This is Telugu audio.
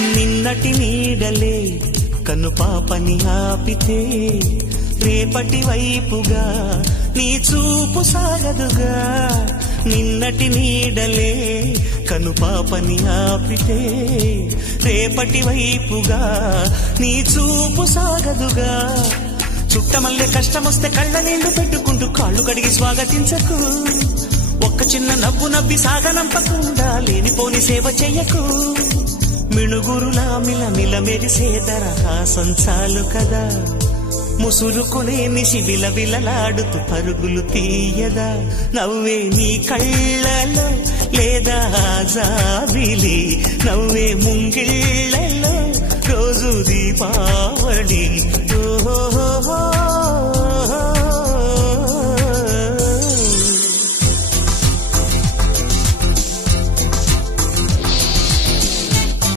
నిన్నటి నీడలే కనుపాపని ఆపితే రేపటి వైపుగా నీ చూపు సాగదుగా. నిన్నటి నీడలే కనుపాపని ఆపితే రేపటి వైపుగా నీ చూపు సాగదుగా. చుట్టమల్లె కష్టమొస్తే కళ్ళ నీళ్లు పెట్టుకుంటూ కాళ్ళు కడిగి స్వాగతించకు. ఒక్క చిన్న నవ్వు నవ్వి సాగనంపకుండా లేనిపోని సేవ చెయ్యకు. మిణుగురులా మిలమిల మెరిసే దరహాసం చాలు కదా. ముసురుకునే నిశి విలవిలలాడుతూ పరుగులు తీయదా. నవ్వే నీ కళ్ళలో లేదా జాబిలి, నవ్వే ముంగిళ్ళలో రోజు దీపావళి.